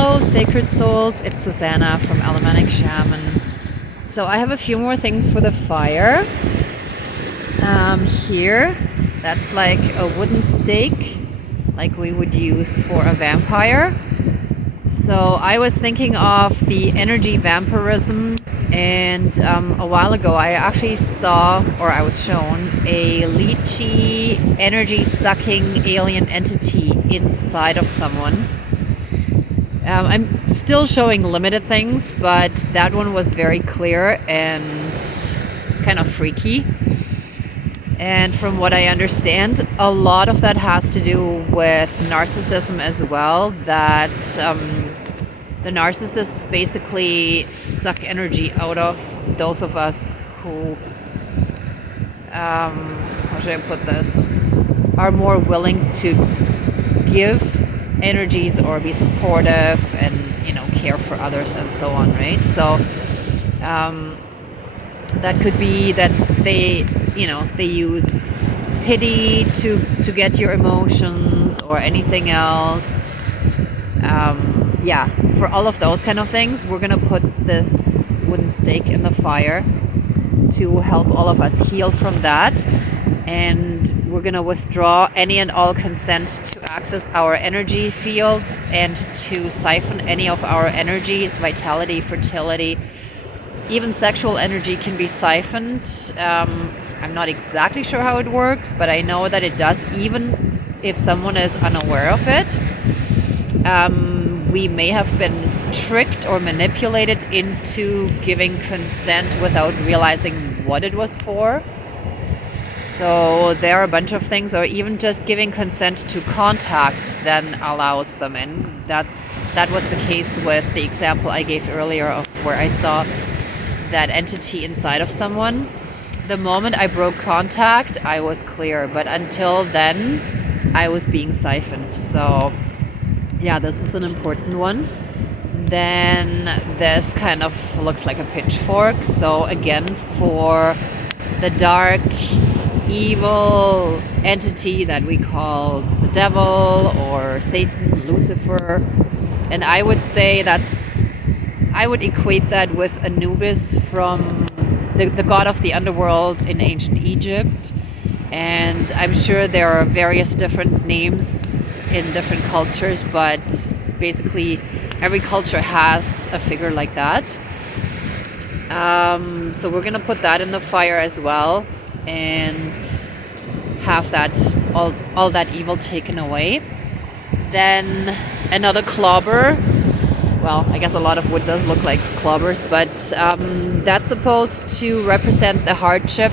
Hello, Sacred Souls. It's Susanna from Alemannic Shaman. So I have a few more things for the fire. Here, that's like a wooden stake, like we would use for a vampire. So I was thinking of the energy vampirism, and a while ago I actually saw, or I was shown, a leechy, energy-sucking alien entity inside of someone. I'm still showing limited things, but that one was very clear and kind of freaky. And from what I understand, a lot of that has to do with narcissism as well, that the narcissists basically suck energy out of those of us who, how should I put this, are more willing to give energies or be supportive and, care for others and so on, right? So that could be that they use pity to get your emotions or anything else. For all of those kind of things, we're gonna put this wooden stake in the fire to help all of us heal from that. And we're going to withdraw any and all consent to access our energy fields and to siphon any of our energies, vitality, fertility. Even sexual energy can be siphoned. I'm not exactly sure how it works, but I know that it does, even if someone is unaware of it. We may have been tricked or manipulated into giving consent without realizing what it was for. So there are a bunch of things, or even just giving consent to contact then allows them in. That was the case with the example I gave earlier of where I saw that entity inside of someone. The moment I broke contact, I was clear, but until then, I was being siphoned. So yeah, this is an important one. Then this kind of looks like a pitchfork. So again, for the dark evil entity that we call the devil or Satan, Lucifer. And I would say I would equate that with Anubis from the god of the underworld in ancient Egypt. And I'm sure there are various different names in different cultures, but basically every culture has a figure like that. So we're gonna put that in the fire as well, and have that all that evil taken away. Then another clobber. Well, I guess a lot of wood does look like clobbers, but that's supposed to represent the hardship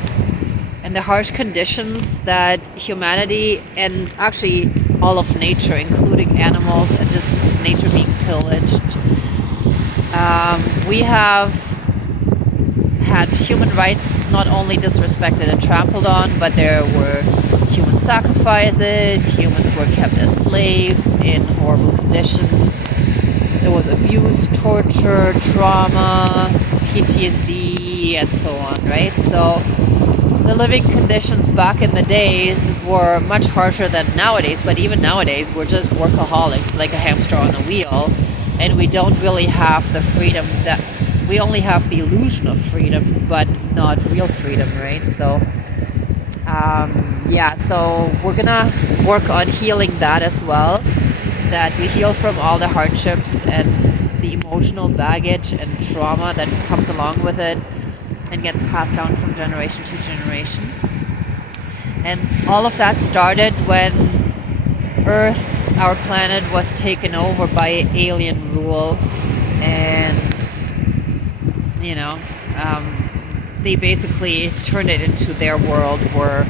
and the harsh conditions that humanity, and actually all of nature, including animals and just nature being pillaged. We have had human rights not only disrespected and trampled on, but there were human sacrifices, humans were kept as slaves in horrible conditions. There was abuse, torture, trauma, PTSD, and so on, right? So the living conditions back in the days were much harsher than nowadays, but even nowadays we're just workaholics, like a hamster on a wheel, and we don't really have the freedom that we only have the illusion of freedom, but not real freedom, right? So, so we're gonna work on healing that as well, that we heal from all the hardships and the emotional baggage and trauma that comes along with it and gets passed down from generation to generation. And all of that started when Earth, our planet, was taken over by alien rule, and they basically turned it into their world, where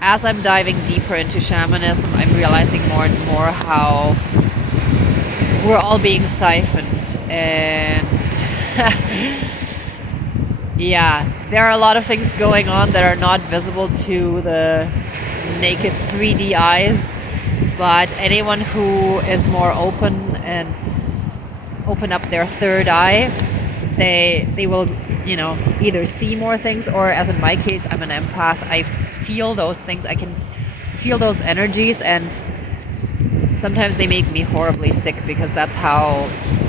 as I'm diving deeper into shamanism, I'm realizing more and more how we're all being siphoned. And there are a lot of things going on that are not visible to the naked 3D eyes, but anyone who is more open and open up their third eye, they will either see more things, or as in my case, I'm an empath, I feel those things, I can feel those energies, and sometimes they make me horribly sick because that's how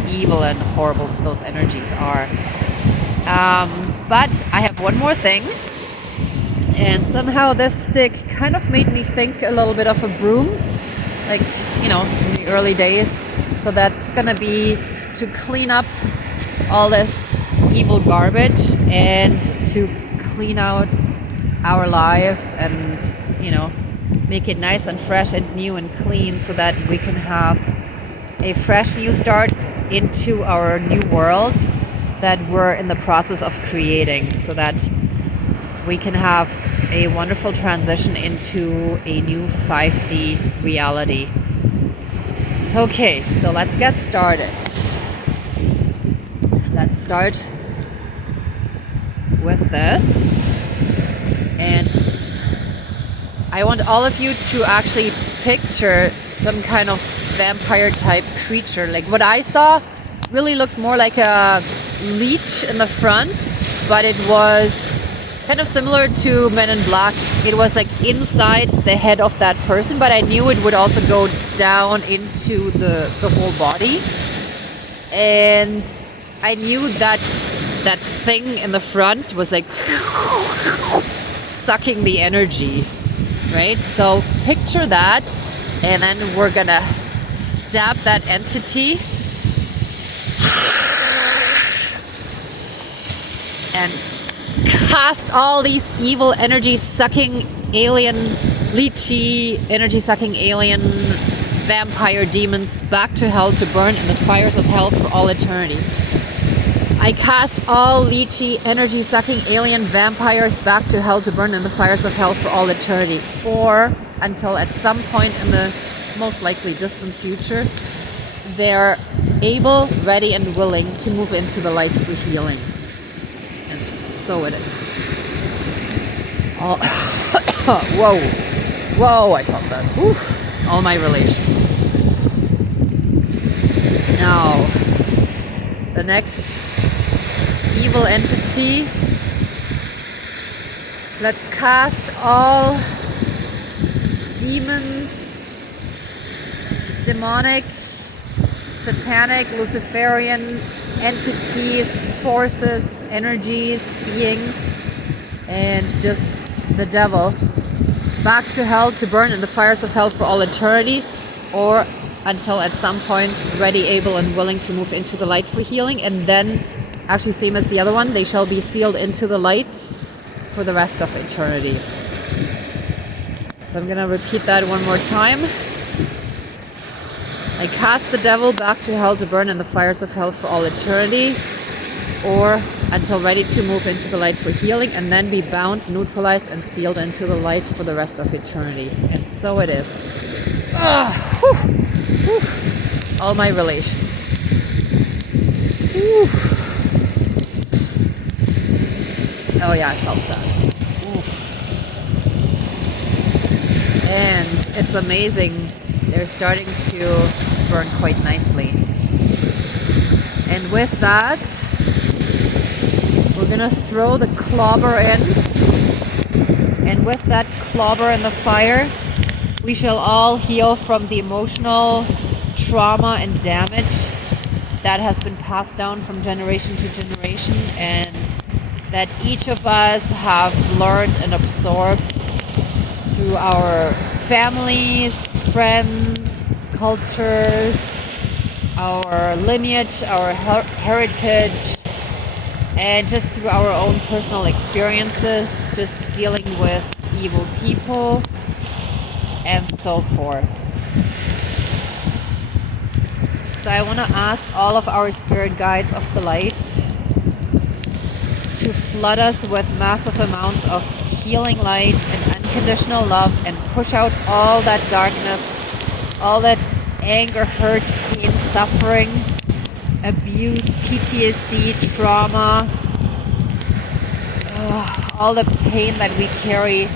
evil and horrible those energies are. But I have one more thing. And somehow this stick kind of made me think a little bit of a broom, like, in the early days. So that's gonna be to clean up all this evil garbage and to clean out our lives and, make it nice and fresh and new and clean so that we can have a fresh new start into our new world that we're in the process of creating, so that we can have a wonderful transition into a new 5D reality. Okay, so let's get started. Let's start with this. And I want all of you to actually picture some kind of vampire type creature. Like what I saw really looked more like a leech in the front, but it was kind of similar to Men in Black. It was like inside the head of that person, but I knew it would also go down into the whole body. And I knew that thing in the front was like sucking the energy, right? So picture that, and then we're gonna stab that entity and cast all these evil energy sucking alien leechy energy sucking alien vampire demons back to hell to burn in the fires of hell for all eternity. I cast all leechy energy sucking alien vampires back to hell to burn in the fires of hell for all eternity, or until at some point in the most likely distant future they're able, ready and willing to move into the light for healing. And so it is. Oh, whoa, I felt that. Oof. All my relations. Now, the next evil entity. Let's cast all demons, demonic, satanic, Luciferian entities, forces, energies, beings, and just the devil back to hell to burn in the fires of hell for all eternity, or until at some point ready, able and willing to move into the light for healing. And then, actually same as the other one, they shall be sealed into the light for the rest of eternity. So I'm gonna repeat that one more time. I cast the devil back to hell to burn in the fires of hell for all eternity, or until ready to move into the light for healing, and then be bound, neutralized, and sealed into the light for the rest of eternity. And so it is. All my relations. Whew. Oh yeah, I felt that. Oof. And it's amazing. They're starting to burn quite nicely. And with that, we're gonna throw the clobber in. And with that clobber in the fire, we shall all heal from the emotional trauma and damage that has been passed down from generation to generation, and that each of us have learned and absorbed through our families, friends, cultures, our lineage, our heritage, and just through our own personal experiences, just dealing with evil people and so forth. So I want to ask all of our spirit guides of the light to flood us with massive amounts of healing light and unconditional love, and push out all that darkness, all that anger, hurt, pain, suffering, abuse, PTSD, trauma, all the pain that we carry,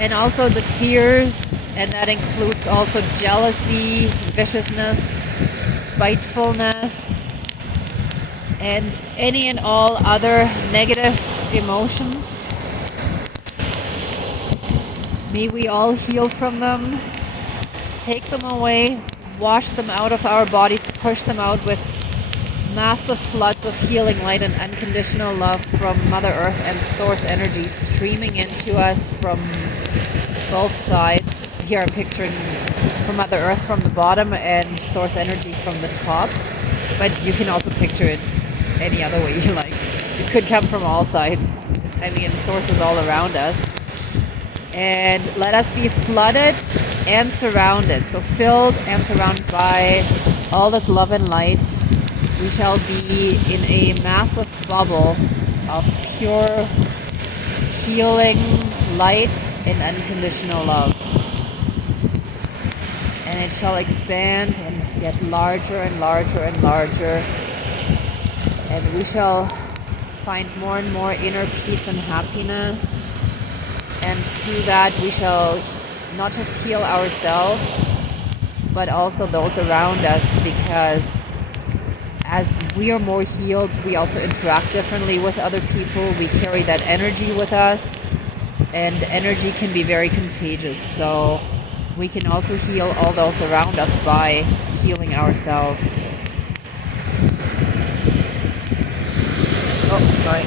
and also the fears, and that includes also jealousy, viciousness, spitefulness, and any and all other negative emotions. May we all heal from them take them away, wash them out of our bodies, push them out with massive floods of healing light and unconditional love from Mother Earth and Source energy streaming into us from both sides. Here I'm picturing from Mother Earth from the bottom and Source energy from the top. But you can also picture it any other way you like. It could come from all sides. I mean, Source is all around us. And let us be flooded and surrounded. So filled and surrounded by all this love and light. We shall be in a massive bubble of pure healing light and unconditional love. And it shall expand and get larger and larger and larger. And we shall find more and more inner peace and happiness. And through that we shall not just heal ourselves, but also those around us, because as we are more healed, we also interact differently with other people. We carry that energy with us, and energy can be very contagious. So we can also heal all those around us by healing ourselves. Oh, sorry.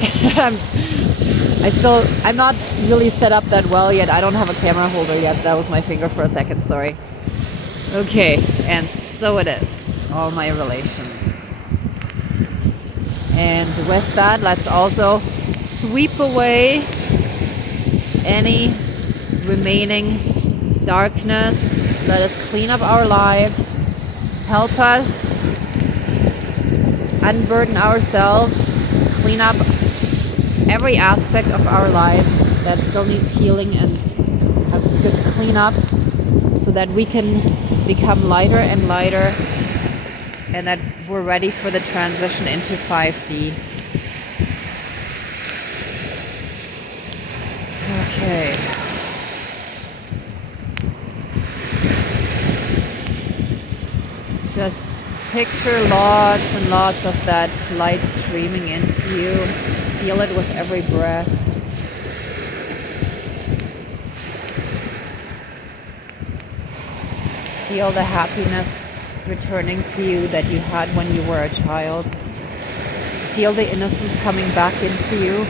I'm not really set up that well yet. I don't have a camera holder yet. That was my finger for a second, sorry. Okay, and so it is. All my relations. And with that, let's also sweep away any remaining darkness. Let us clean up our lives. Help us unburden ourselves. Clean up every aspect of our lives that still needs healing and a good cleanup, so that we can become lighter and lighter, and that we're ready for the transition into 5D. Okay. Just picture lots and lots of that light streaming into you. Feel it with every breath. Feel the happiness returning to you that you had when you were a child. Feel the innocence coming back into you.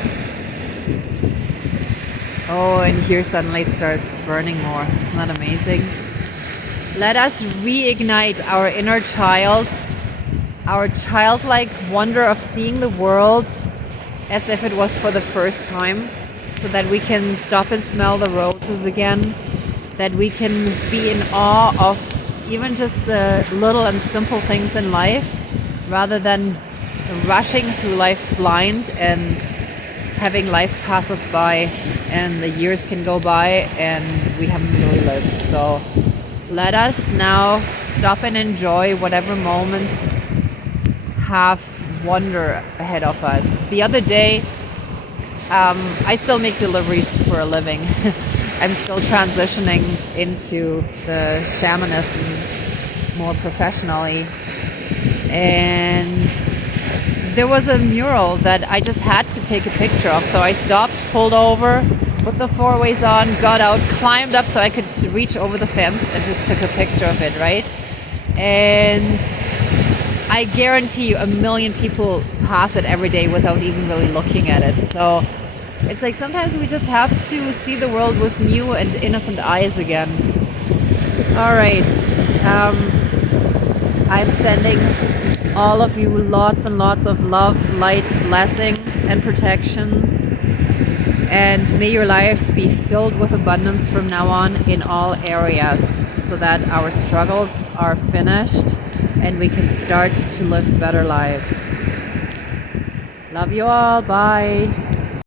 Oh, and here sunlight starts burning more. Isn't that amazing? Let us reignite our inner child, our childlike wonder of seeing the world as if it was for the first time, so that we can stop and smell the roses again, that we can be in awe of even just the little and simple things in life, rather than rushing through life blind and having life pass us by, and the years can go by and we haven't really lived. So let us now stop and enjoy whatever moments have wonder ahead of us. The other day, I still make deliveries for a living. I'm still transitioning into the shamanism more professionally. And there was a mural that I just had to take a picture of. So I stopped, pulled over, put the four-ways on, got out, climbed up so I could reach over the fence and just took a picture of it, right? And I guarantee you 1 million people pass it every day without even really looking at it. So it's like sometimes we just have to see the world with new and innocent eyes again. All right. I'm sending all of you lots and lots of love, light, blessings, and protections. And may your lives be filled with abundance from now on in all areas, so that our struggles are finished and we can start to live better lives. Love you all. Bye.